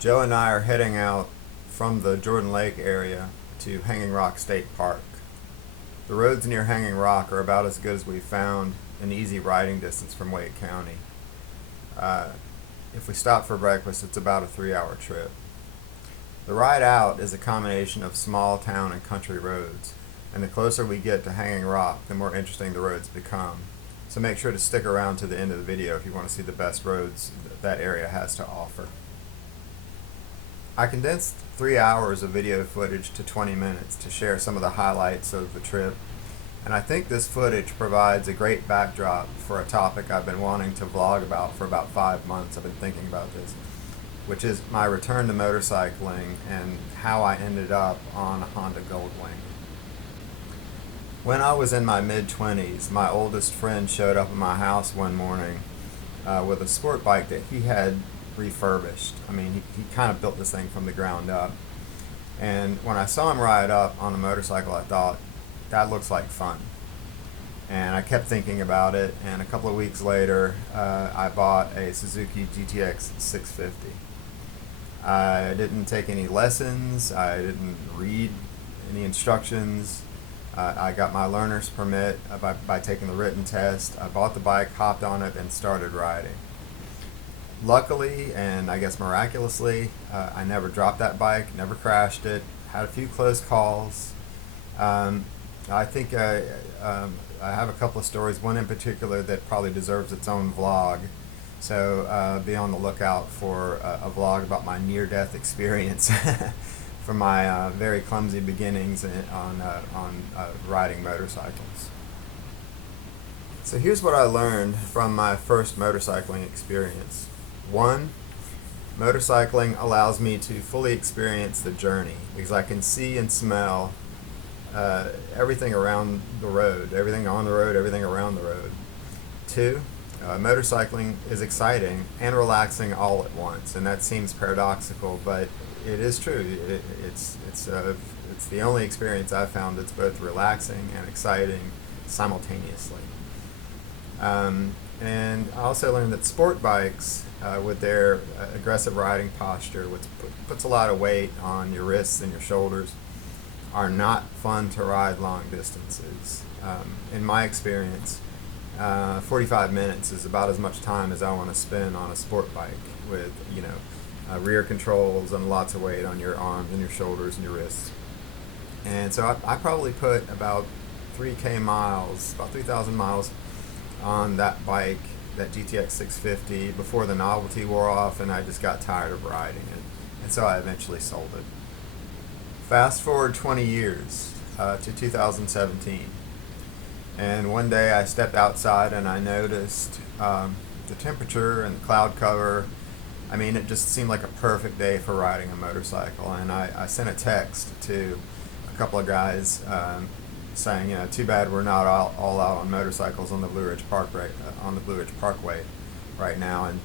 Joe and I are heading out from the Jordan Lake area to Hanging Rock State Park. The roads near Hanging Rock are about as good as we've found in easy riding distance from Wake County. If we stop for breakfast, it's about a 3-hour trip. The ride out is a combination of small town and country roads, and the closer we get to Hanging Rock, the more interesting the roads become. So make sure to stick around to the end of the video if you want to see the best roads that area has to offer. I condensed 3 hours of video footage to 20 minutes to share some of the highlights of the trip, and I think this footage provides a great backdrop for a topic I've been wanting to vlog about for about 5 months. I've been thinking about this, which is my return to motorcycling and how I ended up on a Honda Goldwing. When I was in my mid-20s, my oldest friend showed up at my house one morning with a sport bike that he had refurbished. I mean, he kind of built this thing from the ground up. And when I saw him ride up on a motorcycle, I thought, that looks like fun. And I kept thinking about it, and a couple of weeks later, I bought a Suzuki GTX 650. I didn't take any lessons, I didn't read any instructions. I got my learner's permit by taking the written test. I bought the bike, hopped on it, and started riding. Luckily, and I guess miraculously, I never dropped that bike, never crashed it, had a few close calls. I think I have a couple of stories, one in particular that probably deserves its own vlog. So be on the lookout for a vlog about my near-death experience from my very clumsy beginnings on riding motorcycles. So here's what I learned from my first motorcycling experience. 1, motorcycling allows me to fully experience the journey because I can see and smell everything around the road, everything on the road, everything around the road. 2, motorcycling is exciting and relaxing all at once, and that seems paradoxical, but it is true. It's the only experience I've found that's both relaxing and exciting simultaneously. And I also learned that sport bikes, with their aggressive riding posture, which puts a lot of weight on your wrists and your shoulders, are not fun to ride long distances. In my experience, 45 minutes is about as much time as I want to spend on a sport bike with, rear controls and lots of weight on your arms and your shoulders and your wrists. And so I probably put about 3,000 miles on that bike, that GTX 650, before the novelty wore off and I just got tired of riding it. And so I eventually sold it. Fast forward 20 years to 2017. And one day I stepped outside and I noticed the temperature and the cloud cover. I mean, it just seemed like a perfect day for riding a motorcycle. And I sent a text to a couple of guys saying, too bad we're not all out on motorcycles on the Blue Ridge Parkway right now. And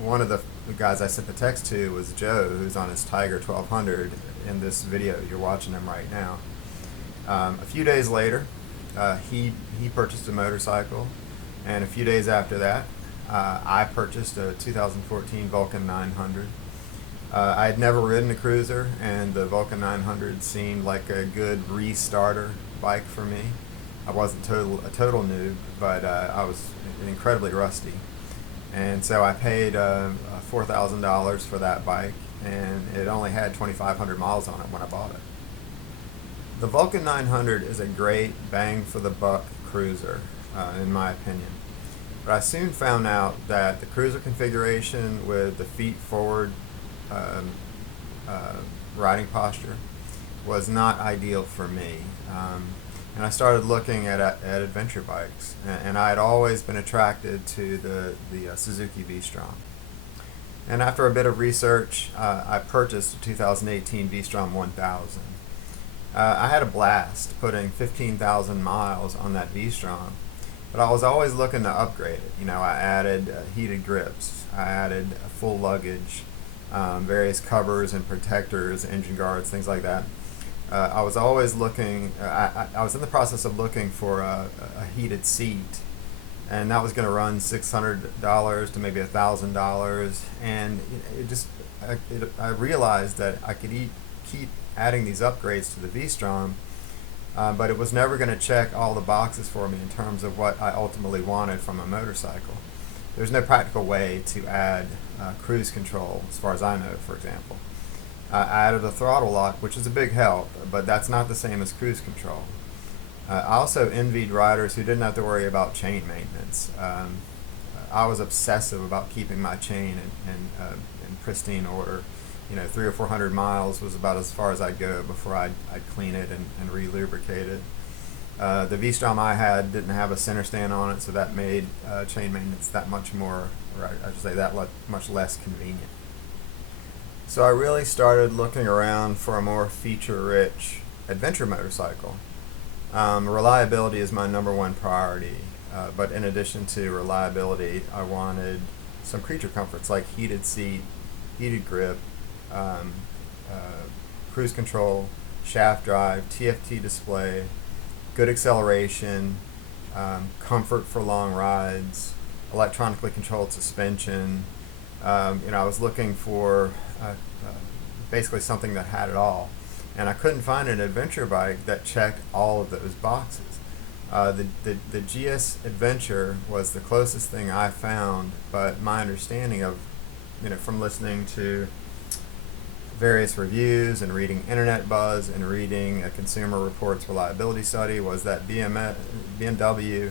one of the guys I sent the text to was Joe, who's on his Tiger 1200 in this video. You're watching him right now. A few days later, he purchased a motorcycle, and a few days after that, I purchased a 2014 Vulcan 900. I had never ridden a cruiser, and the Vulcan 900 seemed like a good restarter bike for me. I wasn't a total noob, but I was incredibly rusty. And so I paid $4,000 for that bike, and it only had 2,500 miles on it when I bought it. The Vulcan 900 is a great bang for the buck cruiser, in my opinion. But I soon found out that the cruiser configuration with the feet forward riding posture was not ideal for me. And I started looking at adventure bikes, and I had always been attracted to the Suzuki V-Strom. And after a bit of research, I purchased a 2018 V-Strom 1000. I had a blast putting 15,000 miles on that V-Strom, but I was always looking to upgrade it. I added heated grips, I added full luggage, various covers and protectors, engine guards, things like that. I was always looking, I was in the process of looking for a heated seat and that was going to run $600 to maybe $1,000, and I realized that I could keep adding these upgrades to the V-Strom, but it was never going to check all the boxes for me in terms of what I ultimately wanted from a motorcycle. There's no practical way to add cruise control, as far as I know, for example. I added a throttle lock, which is a big help, but that's not the same as cruise control. I also envied riders who didn't have to worry about chain maintenance. I was obsessive about keeping my chain in pristine order. 300 or 400 miles was about as far as I'd go before I'd clean it and re-lubricate it. The V-Strom I had didn't have a center stand on it, so that made chain maintenance that much more, or I should say that much less convenient. So I really started looking around for a more feature-rich adventure motorcycle. Reliability is my number one priority, but in addition to reliability, I wanted some creature comforts like heated seat, heated grip, cruise control, shaft drive, TFT display, good acceleration, comfort for long rides, electronically controlled suspension. I was looking for basically something that had it all, and I couldn't find an adventure bike that checked all of those boxes. The GS Adventure was the closest thing I found, but my understanding of, from listening to various reviews and reading Internet Buzz and reading a Consumer Reports reliability study was that BMW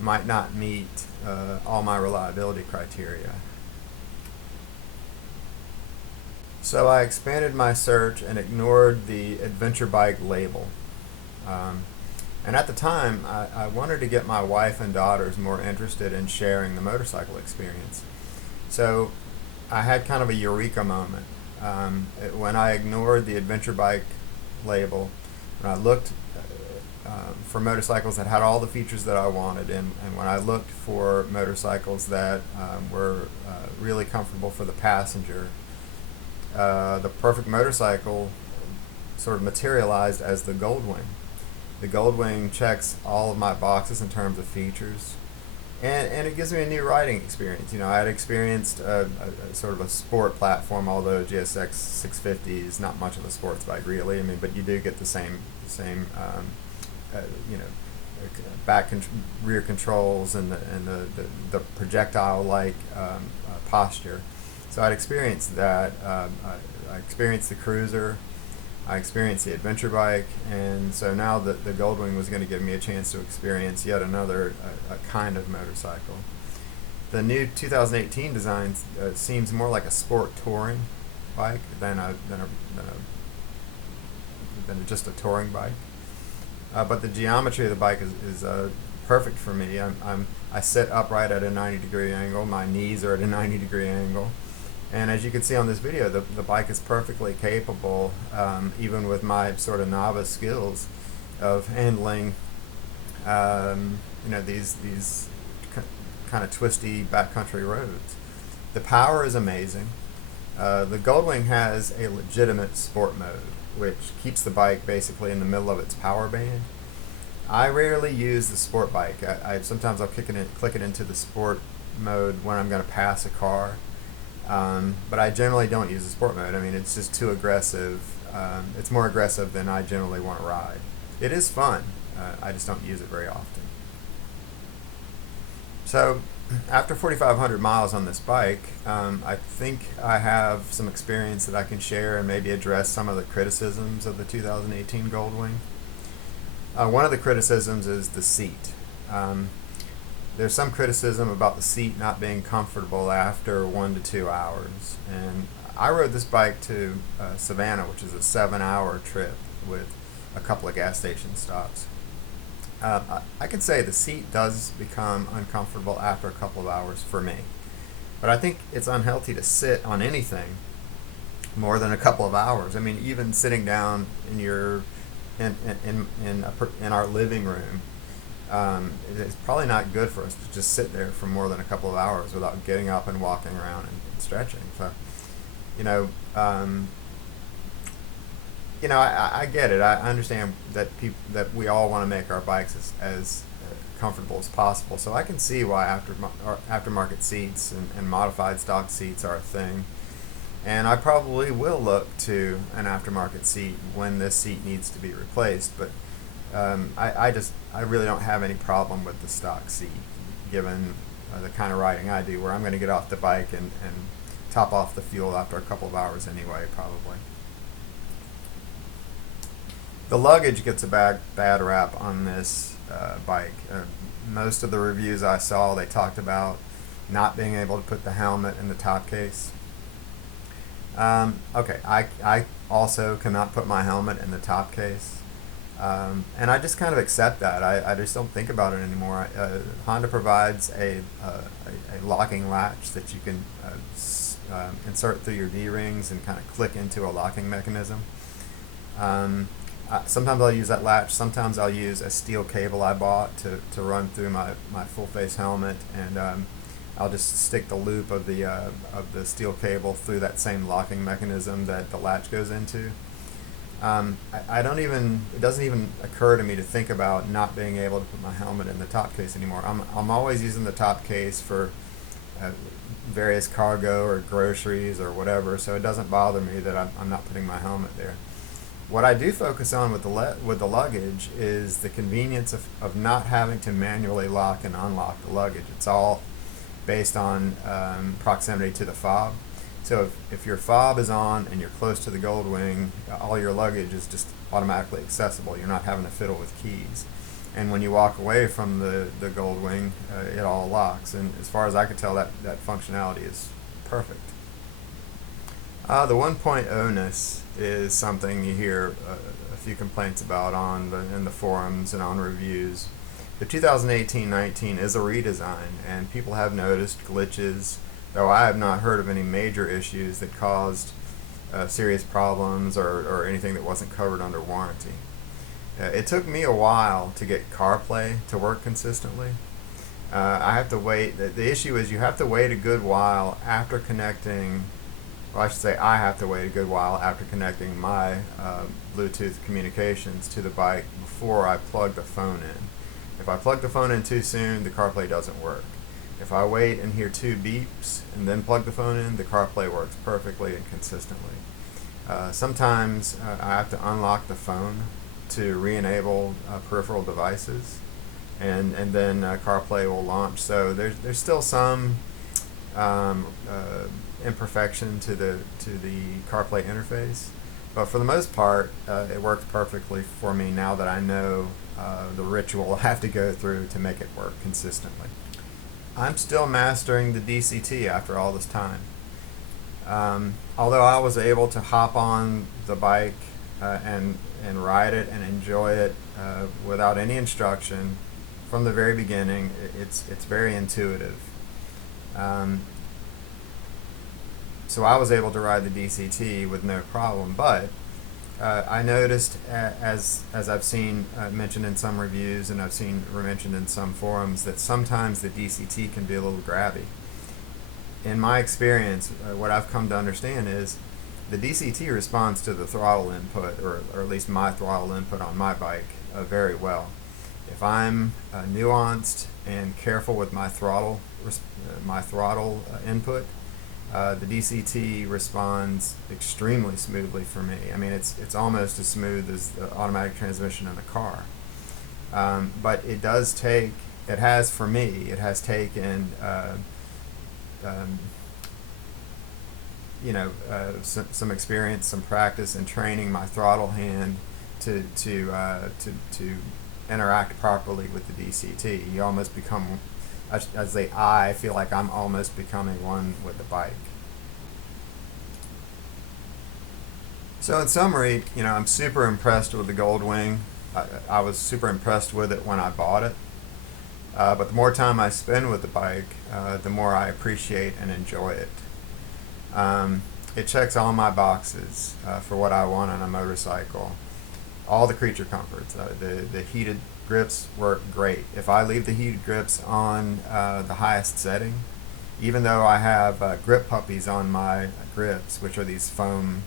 might not meet all my reliability criteria. So I expanded my search and ignored the adventure bike label. And at the time, I wanted to get my wife and daughters more interested in sharing the motorcycle experience. So I had kind of a eureka moment. When I ignored the adventure bike label, and I looked for motorcycles that had all the features that I wanted, and when I looked for motorcycles that were really comfortable for the passenger, the perfect motorcycle sort of materialized as the Goldwing. The Goldwing checks all of my boxes in terms of features, and it gives me a new riding experience. I had experienced a sort of a sport platform, although GSX 650 is not much of a sports bike really. But you do get the same rear controls and the projectile-like posture. So I'd experienced that. I experienced the cruiser. I experienced the adventure bike, and so now the Goldwing was going to give me a chance to experience yet another a kind of motorcycle. The new 2018 design seems more like a sport touring bike than just a touring bike. But the geometry of the bike is perfect for me. I sit upright at a 90-degree angle. My knees are at a 90-degree angle. And as you can see on this video, the bike is perfectly capable, even with my sort of novice skills, of handling, these kind of twisty backcountry roads. The power is amazing. The Goldwing has a legitimate sport mode, which keeps the bike basically in the middle of its power band. I rarely use the sport bike. Sometimes I'll click it into the sport mode when I'm going to pass a car. But I generally don't use the sport mode. It's just too aggressive. It's more aggressive than I generally want to ride. It is fun. I just don't use it very often. So after 4,500 miles on this bike, I think I have some experience that I can share and maybe address some of the criticisms of the 2018 Goldwing. One of the criticisms is the seat. There's some criticism about the seat not being comfortable after 1 to 2 hours. And I rode this bike to Savannah, which is a 7-hour trip with a couple of gas station stops. I can say the seat does become uncomfortable after a couple of hours for me. But I think it's unhealthy to sit on anything more than a couple of hours. Even sitting down in our living room, it's probably not good for us to just sit there for more than a couple of hours without getting up and walking around and stretching. So, I get it. I understand that we all want to make our bikes as comfortable as possible. So I can see why aftermarket seats and modified stock seats are a thing. And I probably will look to an aftermarket seat when this seat needs to be replaced. But I really don't have any problem with the stock seat, given the kind of riding I do, where I'm going to get off the bike and top off the fuel after a couple of hours anyway, probably. The luggage gets a bad rap on this bike. Most of the reviews I saw, they talked about not being able to put the helmet in the top case. Okay, I also cannot put my helmet in the top case. And I just kind of accept that. I just don't think about it anymore. Honda provides a locking latch that you can insert through your D-rings and kind of click into a locking mechanism. Sometimes I'll use that latch. Sometimes I'll use a steel cable I bought to run through my full face helmet, and I'll just stick the loop of the steel cable through that same locking mechanism that the latch goes into. It doesn't even occur to me to think about not being able to put my helmet in the top case anymore. I'm always using the top case for various cargo or groceries or whatever, so it doesn't bother me that I'm not putting my helmet there. What I do focus on with the luggage is the convenience of not having to manually lock and unlock the luggage. It's all based on proximity to the fob. So if your fob is on and you're close to the Goldwing, all your luggage is just automatically accessible. You're not having to fiddle with keys. And when you walk away from the Goldwing, it all locks. And as far as I could tell, that functionality is perfect. The 1.0-ness is something you hear a few complaints about in the forums and on reviews. The 2018-19 is a redesign, and people have noticed glitches, though I have not heard of any major issues that caused serious problems or anything that wasn't covered under warranty. It took me a while to get CarPlay to work consistently. I have to wait. The issue is you have to wait a good while after connecting. Well, I should say I have to wait a good while after connecting my Bluetooth communications to the bike before I plug the phone in. If I plug the phone in too soon, the CarPlay doesn't work. If I wait and hear 2 beeps and then plug the phone in, the CarPlay works perfectly and consistently. Sometimes I have to unlock the phone to re-enable peripheral devices, and then CarPlay will launch. So there's still some imperfection to the CarPlay interface, but for the most part, it works perfectly for me now that I know the ritual I have to go through to make it work consistently. I'm still mastering the DCT after all this time. Although I was able to hop on the bike and ride it and enjoy it without any instruction from the very beginning, it's very intuitive. So I was able to ride the DCT with no problem, but I noticed, as I've seen mentioned in some reviews and I've seen mentioned in some forums, that sometimes the DCT can be a little grabby. In my experience, what I've come to understand is the DCT responds to the throttle input, or at least my throttle input on my bike, very well. If I'm nuanced and careful with my throttle input, the DCT responds extremely smoothly for me. I mean, it's almost as smooth as the automatic transmission in a car. But it has taken some experience, some practice, and training my throttle hand to interact properly with the DCT. You almost become, I feel like I'm almost becoming one with the bike. So in summary, I'm super impressed with the Goldwing. I was super impressed with it when I bought it. But the more time I spend with the bike, the more I appreciate and enjoy it. It checks all my boxes for what I want on a motorcycle. All the creature comforts. The heated grips work great. If I leave the heated grips on the highest setting, even though I have grip puppies on my grips, which are these foam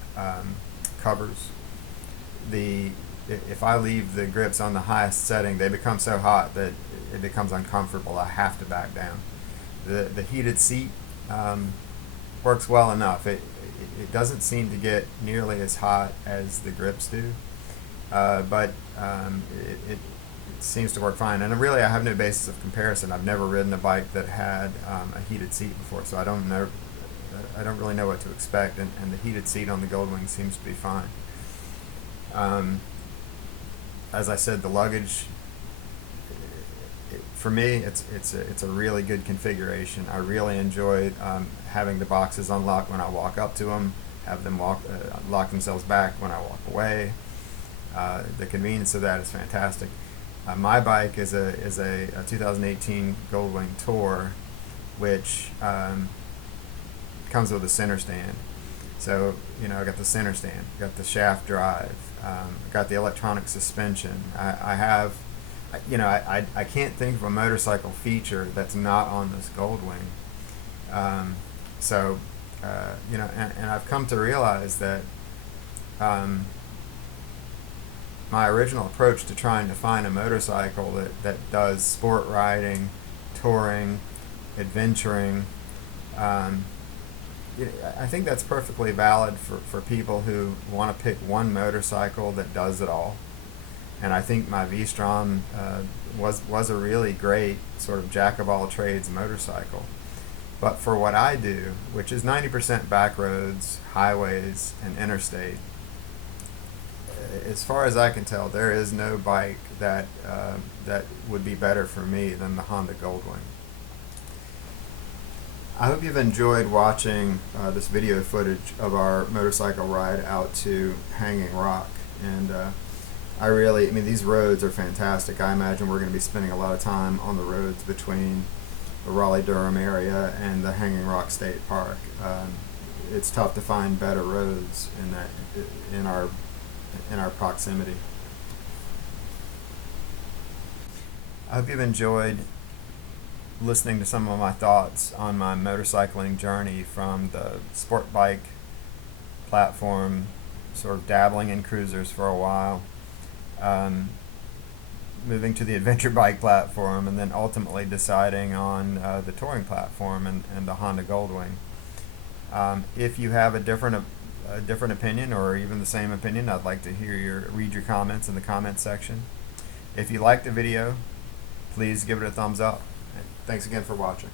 covers, the if I leave the grips on the highest setting, they become so hot that it becomes uncomfortable. I have to back down. The heated seat works well enough. It doesn't seem to get nearly as hot as the grips do, but it seems to work fine. And really, I have no basis of comparison. I've never ridden a bike that had a heated seat before, so I don't know. I don't really know what to expect. And the heated seat on the Goldwing seems to be fine. As I said, the luggage, for me, it's a really good configuration. I really enjoy having the boxes unlocked when I walk up to them, have them lock themselves back when I walk away. The convenience of that is fantastic. My bike is a 2018 Goldwing Tour, which comes with a center stand. So, I got the center stand, got the shaft drive, got the electronic suspension. I have, I can't think of a motorcycle feature that's not on this Goldwing. And I've come to realize that my original approach to trying to find a motorcycle that does sport riding, touring, adventuring, I think that's perfectly valid for people who want to pick one motorcycle that does it all. And I think my V-Strom was a really great sort of jack-of-all-trades motorcycle. But for what I do, which is 90% back roads, highways, and interstate, as far as I can tell, there is no bike that would be better for me than the Honda Goldwing. I hope you've enjoyed watching this video footage of our motorcycle ride out to Hanging Rock. And these roads are fantastic. I imagine we're going to be spending a lot of time on the roads between the Raleigh-Durham area and the Hanging Rock State Park. It's tough to find better roads in our proximity. I hope you've enjoyed listening to some of my thoughts on my motorcycling journey from the sport bike platform, sort of dabbling in cruisers for a while, moving to the adventure bike platform, and then ultimately deciding on the touring platform and the Honda Goldwing. If you have a different opinion, or even the same opinion, I'd like to read your comments in the comments section. If you liked the video, please give it a thumbs up. Thanks again for watching.